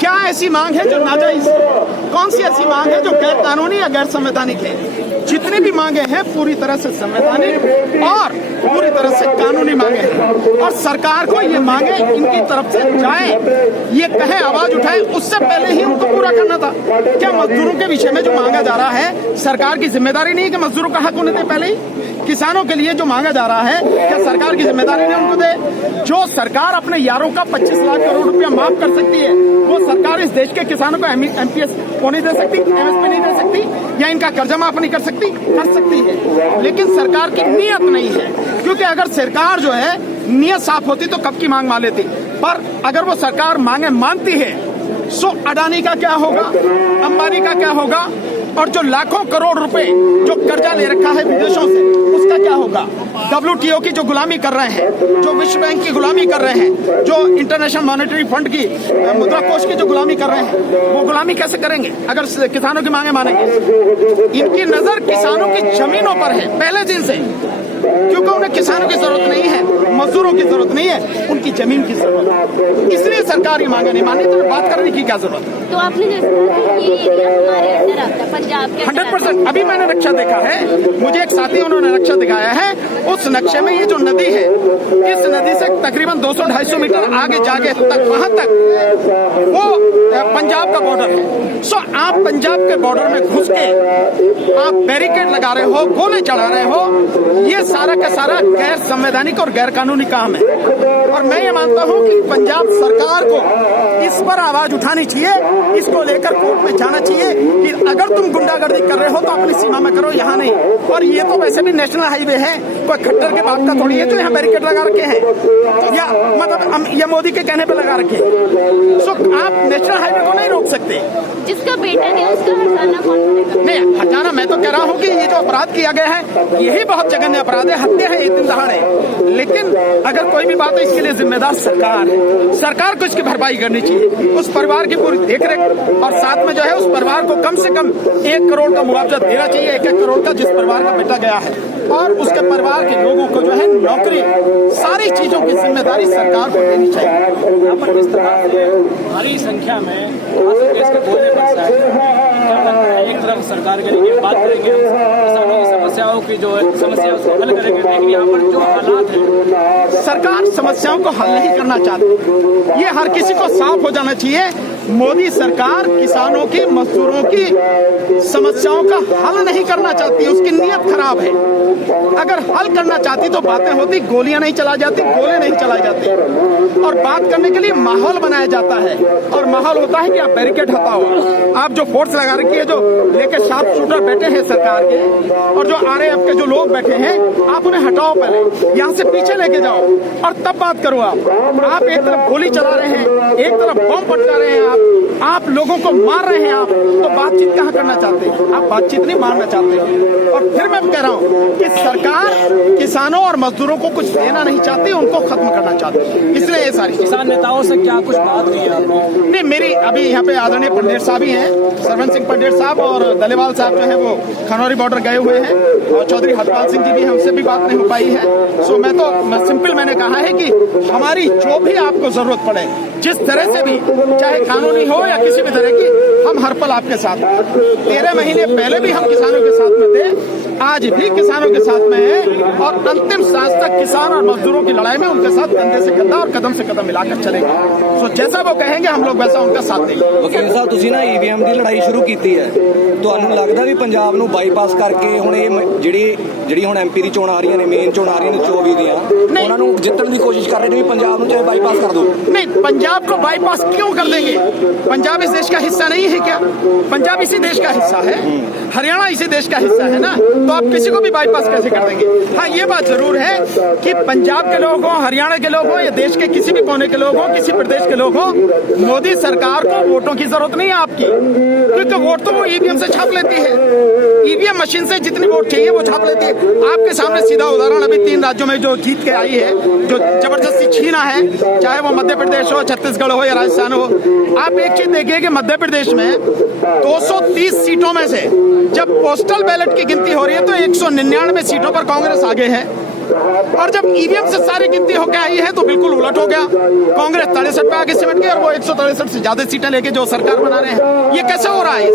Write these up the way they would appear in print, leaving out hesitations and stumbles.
क्या ऐसी मांग है जो नाजायज है? कौन सी ऐसी मांग है जो गैर कानूनी या गैर संवैधानिक है? जितनी भी मांगे हैं पूरी तरह से संवैधानिक और पूरी तरह से कानूनी मांगे हैं और सरकार को ये मांगे इनकी तरफ से जाए, ये कहे, आवाज उठाए, उससे पहले ही उनको पूरा करना था। क्या मजदूरों के विषय में जो मांगा जा रहा है सरकार की जिम्मेदारी नहीं है कि मजदूरों का हक उन्हें दे? पहले ही किसानों के लिए जो मांगा जा रहा है क्या सरकार की जिम्मेदारी नहीं उनको दे? जो सरकार अपने यारों का 25 लाख करोड़ रुपया माफ कर सकती है वो सरकार इस देश के किसानों को एमपीएस को नहीं दे सकती, एमएसपी नहीं दे सकती या इनका कर्जा माफ नहीं कर सकती? कर सकती है, लेकिन सरकार की नीयत नहीं है। क्योंकि अगर सरकार जो है नीयत साफ होती तो कब की मांग मान लेती। पर अगर वो सरकार मांगे मानती है सो अडानी का क्या होगा, अंबानी का क्या होगा, और जो लाखों करोड़ रुपए जो कर्जा ले रखा है विदेशों से उसका क्या होगा? WTO की जो गुलामी कर रहे हैं, जो विश्व बैंक की गुलामी कर रहे हैं, जो इंटरनेशनल मॉनेटरी फंड की, मुद्रा कोष की जो गुलामी कर रहे हैं, वो गुलामी कैसे करेंगे अगर किसानों की मांगे मानेंगे? इनकी नजर किसानों की जमीनों पर है पहले दिन से, क्योंकि उन्हें किसानों की जरूरत नहीं है, मजदूरों की जरूरत नहीं है, उनकी जमीन की जरूरत है। इसलिए सरकार ये मांगे नहीं मानी तो बात करने की क्या जरूरत है? तो आपने जैसे ये एरिया हमारे अंदर आता है, पंजाब के 100%। अभी मैंने नक्शा देखा है, मुझे एक साथी उन्होंने नक्शा दिखाया है, उस नक्शे में ये जो नदी है, इस नदी से तकरीबन 200-250 मीटर आगे जाके तक वहां तक वो पंजाब का बॉर्डर है। सो आप पंजाब के बॉर्डर में घुस के आप बैरिकेड लगा रहे हो, गोले चढ़ा रहे हो, ये सारा का सारा गैर संवैधानिक और गैर कानूनी काम है। और मैं ये मानता हूँ कि पंजाब सरकार को इस पर आवाज उठानी चाहिए, इसको लेकर कोर्ट में जाना चाहिए कि अगर तुम गुंडागर्दी कर रहे हो तो अपनी सीमा में करो, यहाँ नहीं। और ये तो वैसे भी नेशनल हाईवे है, कोई खट्टर के बाप का थोड़ी है जो यहाँ बैरिकेड लगा रखे हैं या मतलब ये मोदी के कहने पे लगा रखे हैं। सो आप नेशनल हाईवे को नहीं रोक सकते। जिसका बेटा नहीं उसका हटाना कौन करेगा? नहीं हटाना, मैं तो कह रहा हूँ कि ये जो अपराध किया गया है यही बहुत जघन्य अपराध है, हत्या है, एक दिन दहाड़े। लेकिन अगर कोई भी बात है इसके लिए जिम्मेदार सरकार है, सरकार को इसकी भरपाई करनी चाहिए, उस परिवार की पूरी देखरेख और साथ में जो है उस परिवार को कम से कम 1 करोड़ का मुआवजा देना चाहिए, 1-1 करोड़ का, जिस परिवार का बेटा गया है, और उसके परिवार के लोगों को जो है नौकरी, सारी चीजों की जिम्मेदारी सरकार को देनी चाहिए। यहाँ पर जिस तरह से भारी संख्या में देश के बोले बरसा है, एक तरफ सरकार करेंगे, बात करेंगे किसानों की समस्याओं की जो है समस्या उसको हल करेंगे, लेकिन यहाँ पर जो हालात है सरकार समस्याओं को हल नहीं करना चाहती। ये हर किसी को साफ हो जाना चाहिए, मोदी सरकार किसानों की, मजदूरों की समस्याओं का हल नहीं करना चाहती, उसकी नीयत खराब है। अगर हल करना चाहती तो बातें होती, गोलियां नहीं चला जाती, गोले नहीं चलाई जाती, और बात करने के लिए माहौल बनाया जाता है। और माहौल होता है कि आप बैरिकेड हटाओ, आप जो फोर्स लगा रखी है, जो लेके शार्प शूटर बैठे हैं सरकार के और जो RAF के जो लोग बैठे हैं, आप उन्हें हटाओ, पहले यहाँ से पीछे लेके जाओ और तब बात करो। आप एक तरफ गोली चला रहे हैं, एक तरफ बम पटका रहे हैं, आप लोगों को मार रहे हैं, आप तो बातचीत कहाँ करना चाहते हैं? आप बातचीत नहीं मारना चाहते हैं। और फिर मैं कह रहा हूँ कि सरकार किसानों और मजदूरों को कुछ देना नहीं चाहती, उनको खत्म करना चाहती है। इसलिए ये सारी किसान नेताओं से क्या कुछ बात हुई है आपने? नहीं, मेरी अभी यहाँ पे आदरणीय पंडेर साहब ही हैं, सरवन सिंह पंडेर साहब और दलेवाल साहब जो है वो खनौरी बॉर्डर गए हुए हैं, और चौधरी हरपाल सिंह जी भी हैं, उनसे भी बात नहीं हो पाई है। सो मैं तो सिंपल मैंने कहा है कि हमारी जो भी आपको जरूरत पड़े, जिस तरह से भी, चाहे कानूनी हो या किसी भी तरह की, हम हर पल आपके साथ हैं। 13 महीने पहले भी हम किसानों के साथ में थे, आज भी किसानों के साथ में है, और अंतिम सांस तक किसान और मजदूरों की लड़ाई में उनके साथ कंधे से कंधा और कदम से कदम मिलाकर चलेंगे। सो जैसा वो कहेंगे हम लोग वैसा उनका साथ देंगे। वकील ਸਾਹਿਬ ਤੁਸੀਂ ਨਾ EVM ਦੀ ਲੜਾਈ ਸ਼ੁਰੂ ਕੀਤੀ ਹੈ, ਤੁਹਾਨੂੰ ਲੱਗਦਾ ਵੀ ਪੰਜਾਬ ਨੂੰ ਬਾਈਪਾਸ ਕਰਕੇ ਹੁਣ ਇਹ ਜਿਹੜੀ ਹੁਣ MP ਦੀ ਚੋਣ ਆ ਰਹੀਆਂ ਨੇ, ਮੇਨ ਚੋਣ ਆ ਰਹੀਆਂ ਨੇ 24 ਦੀਆਂ, ਉਹਨਾਂ ਨੂੰ ਜਿੱਤਣ ਦੀ ਕੋਸ਼ਿਸ਼ ਕਰ ਰਹੇ ਨੇ ਵੀ ਪੰਜਾਬ ਨੂੰ ਚਾਹੇ ਬਾਈਪਾਸ ਕਰ ਦੋ? नहीं, पंजाब को बाईपास क्यों कर देंगे? पंजाब इस देश का हिस्सा नहीं है क्या? पंजाब इसी देश का हिस्सा है, हरियाणा इसी देश का हिस्सा है ना, तो आप किसी को भी बाईपास कैसे कर देंगे? हाँ, ये बात जरूर है कि पंजाब के लोग हों, हरियाणा के लोग हों, या देश के किसी भी कोने के लोग हों, किसी प्रदेश के लोग हों, मोदी सरकार को वोटों की जरूरत नहीं है आपकी, क्योंकि वोट तो वो EVM से छाप लेती है। EVM मशीन से जितनी वोट चाहिए वो छाप लेती है। आपके सामने सीधा उदाहरण, अभी 3 राज्यों में जो जीत के आई है, जो जबरदस्ती छीना है, चाहे वो मध्य प्रदेश हो, छत्तीसगढ़ हो या राजस्थान हो। आप एक चीज देखिए कि मध्य प्रदेश में 230 सीटों में से जब पोस्टल बैलेट की गिनती हो रही है तो 199 सीटों पर कांग्रेस आगे है, और जब ईवीएम से सारी गिनती होकर आई है तो बिल्कुल उलट हो गया। कांग्रेस 63 पे आगे सिमट गई और वो 163 से ज्यादा सीटें लेके जो सरकार बना रहे हैं। ये कैसे हो रहा है?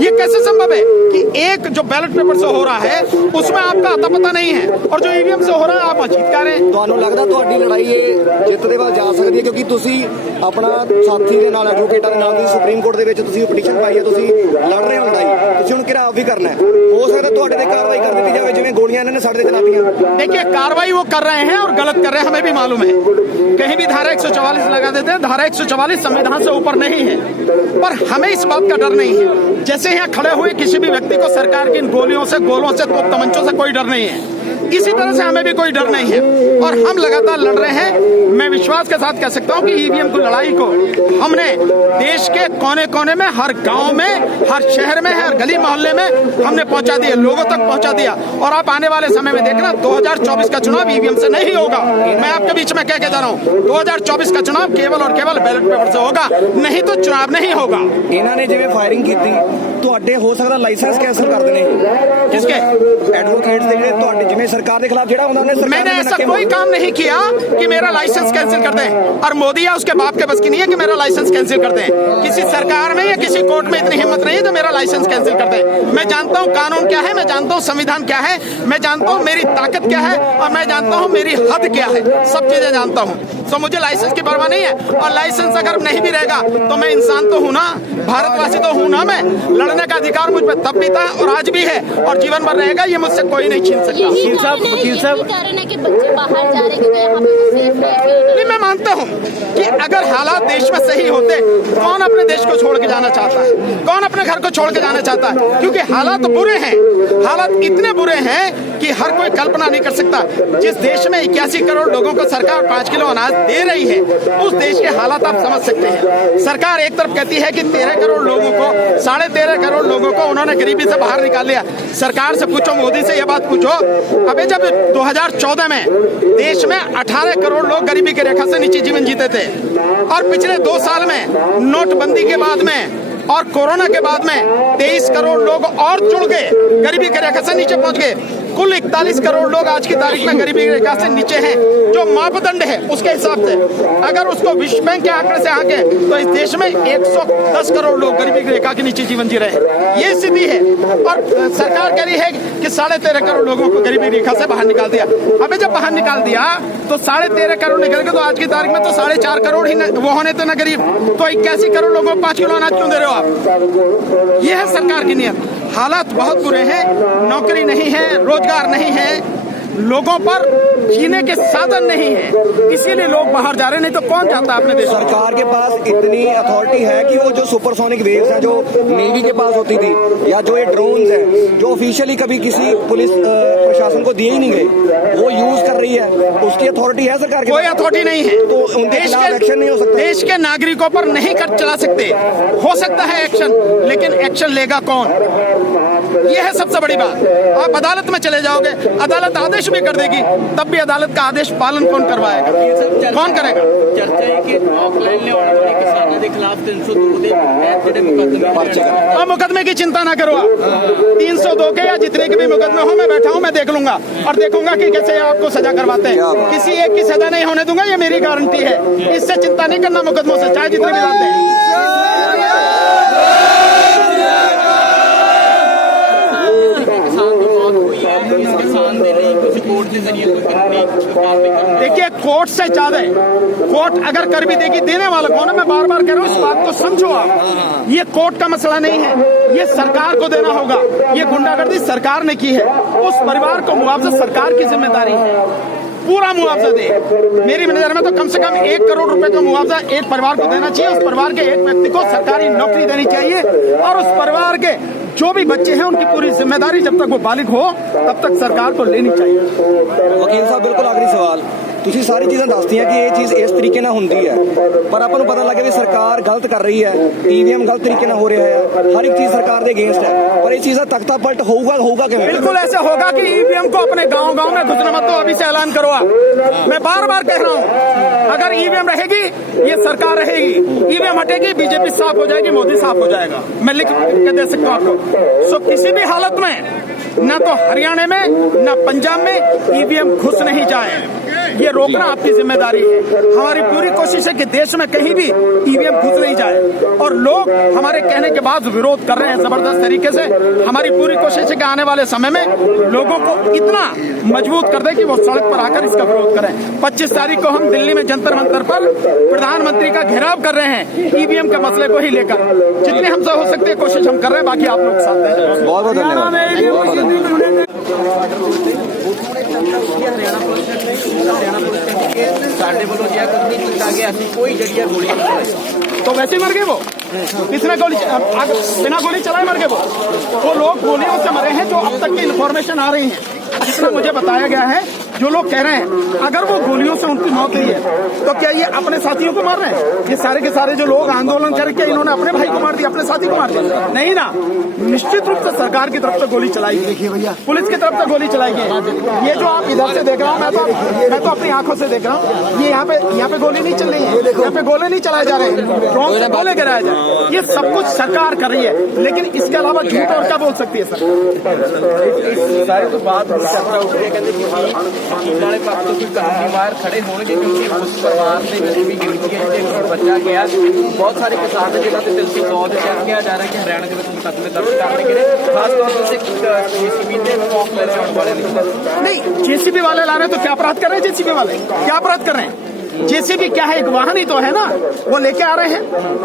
ये कैसे संभव है कि एक जो बैलेट पेपर से हो रहा है उसमें आपका अता पता नहीं है और जो ईवीएम से हो रहा है आप अजीत कर रहे हैं। ਤੁਹਾਨੂੰ ਲੱਗਦਾ ਤੁਹਾਡੀ ਲੜਾਈ ਇਹ ਜਿੱਤ ਦੇ ਵੱਲ ਜਾ ਸਕਦੀ ਹੈ ਕਿਉਂਕਿ ਤੁਸੀਂ ਆਪਣਾ ਸਾਥੀ ਦੇ ਨਾਲ ਐਡਵੋਕੇਟਾਂ ਦੇ ਨਾਲ ਤੁਸੀਂ ਸੁਪਰੀਮ ਕੋਰਟ ਦੇ ਵਿੱਚ ਤੁਸੀਂ ਪਟੀਸ਼ਨ ਪਾਈ ਹੈ, ਤੁਸੀਂ ਲੜ ਰਹੇ ਹੋ ਲੜਾਈ, ਤੁਸੀਂ ਹੁਣ ਘਿਰਾਵ ਵੀ ਕਰਨਾ ਹੈ। ਹੋ ਸਕਦਾ ਤੁਹਾਡੇ ਤੇ ਕਾਰਵਾਈ ਕਰ ਦਿੱਤੀ ਜਾਵੇ ਜਿਵੇਂ ਗੋਲੀਆਂ ਇਹਨਾਂ ਨੇ ਸਾਡੇ ਤੇ ਚਲਾਤੀਆਂ। देखिए कार्रवाई वो कर रहे हैं और गलत कर रहे हैं, हमें भी मालूम है। कहीं भी धारा 144 लगा देते हैं, धारा 144 संविधान से ऊपर नहीं है, पर हमें इस बात का डर नहीं है। जैसे यहाँ खड़े हुए किसी भी व्यक्ति को सरकार की इन गोलियों से, गोलों से, तोप तमंचों से कोई डर नहीं है, इसी तरह से हमें भी कोई डर नहीं है और हम लगातार लड़ रहे हैं। मैं विश्वास के साथ कह सकता हूं कि ईवीएम की लड़ाई को हमने देश के कोने कोने में, हर गांव में, हर शहर में, हर गली मोहल्ले में हमने पहुंचा दिया, लोगों तक पहुंचा दिया। और आप आने वाले समय में देखना 2024 का चुनाव ईवीएम से नहीं होगा। मैं आपके बीच में कह के जा रहा हूं 2024 का चुनाव केवल और केवल बैलेट पेपर से होगा, नहीं तो चुनाव नहीं होगा। ਇਹਨਾਂ ਨੇ ਜਿਵੇਂ ਫਾਇਰਿੰਗ ਕੀਤੀ ਤੁਹਾਡੇ ਹੋ ਸਕਦਾ ਲਾਇਸੈਂਸ ਕੈਂਸਲ ਕਰ ਦੇਣੇ किसके? ਐਡਵੋਕੇਟਸ ਦੇ ਜਿਹੜੇ ਤੁਹਾਡੇ ਜਿਵੇਂ ਸਰਕਾਰ ਦੇ ਖਿਲਾਫ ਜਿਹੜਾ ਹੁੰਦਾ ਉਹਨੇ ਸਰਕਾਰ मैंने ऐसा कोई काम नहीं किया कि मेरा लाइसेंस कैंसिल कर दें और मोदी या उसके बाप के बस की नहीं है कि मेरा लाइसेंस कैंसिल कर दें। किसी सरकार में या किसी कोर्ट में इतनी हिम्मत नहीं है जो मेरा लाइसेंस कैंसिल कर दें। मैं जानता हूं कानून क्या है, मैं जानता हूं संविधान क्या है, मैं जानता हूं मेरी ताकत क्या है और मैं जानता हूं मेरी हद क्या है, सब चीजें जानता हूं। तो मुझे लाइसेंस की परवाह नहीं है और लाइसेंस अगर नहीं भी रहेगा तो मैं इंसान तो हूं ना, भारतवासी तो हूं ना। मैं लड़ने का अधिकार मुझ पर तब भी था और आज भी है और जीवन भर रहेगा, ये मुझसे कोई नहीं छीन सकता। यही कारण है कि बच्चे बाहर जा रहे हैं क्योंकि यहाँ पे वो सेफ है। नहीं, मैं मानता हूँ कि अगर हालात देश में सही होते, कौन अपने देश को छोड़ के जाना चाहता है, कौन अपने घर को छोड़ के जाना चाहता है? क्योंकि हालात बुरे हैं, हालात इतने बुरे हैं कि हर कोई कल्पना नहीं कर सकता। जिस देश में 81 करोड़ लोगों को सरकार 5 किलो अनाज दे रही है, उस देश के हालात आप समझ सकते हैं। सरकार एक तरफ कहती है कि 13 करोड़ लोगों को, 13.5 करोड़ लोगों को उन्होंने गरीबी से बाहर निकाल लिया। सरकार से पूछो, मोदी से यह बात पूछो, अबे जब 2014 में देश में 18 करोड़ लोग गरीबी की रेखा से नीचे जीवन जीते थे और पिछले 2 साल में नोटबंदी के बाद में और कोरोना के बाद में 23 करोड़ लोग और जुड़ गए, गरीबी की रेखा से नीचे पहुंच गए। कुल 41 करोड़ लोग आज की तारीख में गरीबी रेखा से नीचे हैं। जो मापदंड है उसके हिसाब से अगर उसको विश्व बैंक के आंकड़े से आके तो इस देश में 110 करोड़ लोग गरीबी रेखा के नीचे जीवन जी रहे हैं। ये स्थिति है और सरकार कह रही है कि 13.5 करोड़ लोगों को गरीबी रेखा से बाहर निकाल दिया। अबे जब बाहर निकाल दिया तो 13.5 करोड़ निकल गए तो आज की तारीख में तो 4.5 करोड़ ही वो होने थे ना गरीब। तो 81 करोड़ लोगों को 5 किलो अनाज क्यों दे रहे हो आप? ये है सरकार की नीयत। हालात बहुत बुरे हैं, नौकरी नहीं है, रोजगार नहीं है, लोगों पर जीने के साधन नहीं है, इसीलिए लोग बाहर जा रहे हैं। नहीं तो कौन जाता है अपने देश? सरकार के पास इतनी अथॉरिटी है कि वो जो सुपरसोनिक वेव्स हैं जो नेवी के पास होती थी या जो ये ड्रोन्स हैं जो ऑफिशियली कभी किसी पुलिस प्रशासन को दिए ही नहीं गए, वो यूज कर रही है, उसकी अथॉरिटी है सरकार के कोई अथॉरिटी नहीं है। तो उनके खिलाफ एक्शन नहीं हो सकता। देश के नागरिकों पर नहीं कर चला सकते। हो सकता है एक्शन, लेकिन एक्शन लेगा कौन? यह है सबसे बड़ी बात। आप अदालत में चले जाओगे, अदालत आदेश भी कर देगी, तब भी अदालत का आदेश पालन कौन करवाएगा? कौन करेगा? चर्चा है कि ऑफलाइन ने ऑर्डर वाले किसानों के खिलाफ 302 दे ਜਿਹੜੇ मुकदमे मुकदमे की चिंता ना करो आप। 302 के या जितने के भी मुकदमे हो मैं बैठा हूं, मैं देख लूंगा और देखूंगा कि कैसे आपको सजा करवाते हैं। किसी एक की सजा नहीं होने दूंगा, ये मेरी गारंटी है। इससे चिंता नहीं करना मुकदमों से, चाहे जितने भी लाते हैं। देखिए कोर्ट से ज्यादा कोर्ट अगर कर भी देगी, देने वाला कौन है? मैं बार बार कह रहा हूँ, इस बात को समझो आप। ये कोर्ट का मसला नहीं है, ये सरकार को देना होगा। ये गुंडागर्दी सरकार ने की है, उस परिवार को मुआवजा सरकार की जिम्मेदारी है, पूरा मुआवजा दे। मेरी नजर में तो कम से कम 1 करोड़ रुपए का मुआवजा एक परिवार को देना चाहिए। उस परिवार के एक व्यक्ति को सरकारी नौकरी देनी चाहिए और उस परिवार के जो भी बच्चे हैं उनकी पूरी जिम्मेदारी जब तक वो बालिग हो तब तक सरकार को लेनी चाहिए। वकील साहब बिल्कुल आखिरी सवाल, ਤੁਸੀਂ ਸਾਰੀ ਚੀਜ਼ਾਂ ਦੱਸਦੀਆਂ ਕਿ ਇਹ ਚੀਜ਼ ਇਸ ਤਰੀਕੇ ਨਾਲ ਹੁੰਦੀ ਹੈ, ਪਰ ਆਪਾਂ ਨੂੰ ਪਤਾ ਲੱਗੇ ਵੀ ਸਰਕਾਰ ਗਲਤ ਕਰ ਰਹੀ ਹੈ, ईवीएम गलत तरीके ਨਾਲ ਹੋ ਰਿਹਾ ਹੈ, हर एक चीज सरकार के अगेंस्ट है, पर ये चीज का तख्ता पलट होगा क्यों? बिल्कुल ऐसे होगा कि ईवीएम को अपने गांव-गांव में घुसना मत दो, अभी से ऐलान करो आप। मैं बार-बार कह रहा हूं, अगर ईवीएम रहेगी ये सरकार रहेगी, ईवीएम हटेगी बीजेपी साफ हो जाएगी, मोदी साफ हो जाएगा। मैं लिख के दे सकता हूं आपको। सो किसी भी हालत में न तो हरियाणा में न पंजाब में ईवीएम घुस नहीं जाए, ये रोकना आपकी जिम्मेदारी है। हमारी पूरी कोशिश है कि देश में कहीं भी ईवीएम घुस नहीं जाए, और लोग हमारे कहने के बाद विरोध कर रहे हैं जबरदस्त तरीके से। हमारी पूरी कोशिश है कि आने वाले समय में लोगों को इतना मजबूत कर दे कि वो सड़क पर आकर इसका विरोध करें। 25 तारीख को हम दिल्ली में जंतर मंतर पर प्रधानमंत्री का घेराव कर रहे हैं ईवीएम के मसले को ही लेकर। जितने हमसे हो सकती है कोशिश हम कर रहे हैं, बाकी आप लोग साथ दें। बहुत बहुत धन्यवाद। तो वैसे मर गए वो, किसने गोली बिना गोली चलाए मर गए वो लोग गोलियों से मरे हैं जो अब तक की इन्फॉर्मेशन आ रही है। जितना मुझे बताया गया है, जो लोग कह रहे हैं अगर वो गोलियों से उनकी मौत हुई है तो क्या ये अपने साथियों को मार रहे हैं? ये सारे के सारे जो लोग आंदोलन करके इन्होंने अपने भाई को मार दिया, अपने साथी को मार दिया? नहीं ना, निश्चित रूप से सरकार की तरफ से गोली चलाई गई, पुलिस की तरफ से गोली चलाई गई। ये जो आप इधर से देख रहा हूँ, मैं तो अपनी आंखों से देख रहा हूँ, ये यहाँ पे गोली नहीं चल रही है, यहाँ पे गोले नहीं चलाए जा रहे हैं, ड्रोन से गोले गिराए जा रहे हैं। ये सब कुछ सरकार कर रही है, लेकिन इसके अलावा झूठ और क्या बोल सकती है सरकार? सारी तो बात चर्चा उठ रही है, कहते वाले पास तो कोई कानूनी मार खड़े होंगे, क्योंकि उस परिवार से गरीबी गिरती है, एक बच्चा गया। बहुत सारे किसान है जिन्होंने दिल से बहुत शहर किया जा रहा है कि हरियाणा के मुकदमे दर्ज करने के लिए खासतौर पर जेसीबी नहीं, जेसीबी वाले ला रहे हैं तो क्या अपराध कर रहे हैं? जेसीबी वाले क्या अपराध कर रहे हैं? जेसीबी क्या है? एक वाहन ही तो है ना, वो लेके आ रहे हैं।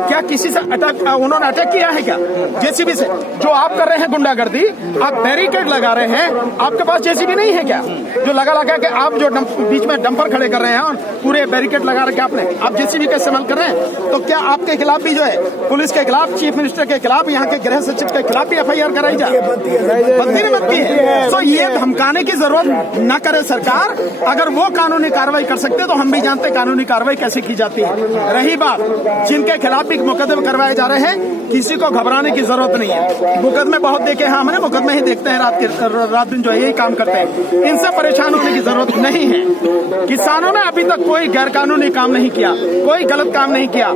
क्या किसी से उन्होंने अटैक किया है क्या जेसीबी से? जो आप कर रहे हैं गुंडागर्दी, आप बैरिकेड लगा रहे हैं, आपके पास जेसीबी नहीं है क्या? जो लगा के आप जो बीच में डंपर खड़े कर रहे हैं और पूरे बैरिकेड लगा रखे आपने, आप जेसीबी का इस्तेमाल कर रहे हैं। तो क्या आपके खिलाफ भी जो है, पुलिस के खिलाफ, चीफ मिनिस्टर के खिलाफ, यहाँ के गृह सचिव के खिलाफ भी FIR कराई जाए? बनती है। तो ये धमकाने की जरूरत न करे सरकार। अगर वो कानूनी कार्रवाई कर सकते तो हम भी जानते कानूनी कार्रवाई कैसे की जाती है। रही बात जिनके खिलाफ भी मुकदमे करवाए जा रहे हैं, किसी को घबराने की जरूरत नहीं है। मुकदमे बहुत देखे हैं हमने, मुकदमे ही देखते हैं रात दिन जो है यही काम करते हैं। इनसे परेशान होने की जरूरत नहीं है। किसानों ने अभी तक कोई गैर कानूनी काम नहीं किया, कोई गलत काम नहीं किया।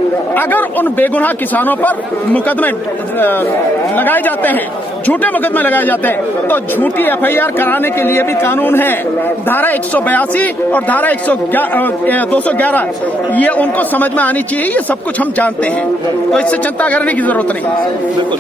अगर उन बेगुनाह किसानों पर मुकदमे लगाए जाते हैं, झूठे मुकदमे लगाए जाते हैं, तो झूठी FIR कराने के लिए भी कानून है। धारा 182 और धारा 211 ये उनको समझ में आनी चाहिए। ये सब कुछ हम जानते हैं, तो इससे चिंता करने की जरूरत नहीं। बिल्कुल।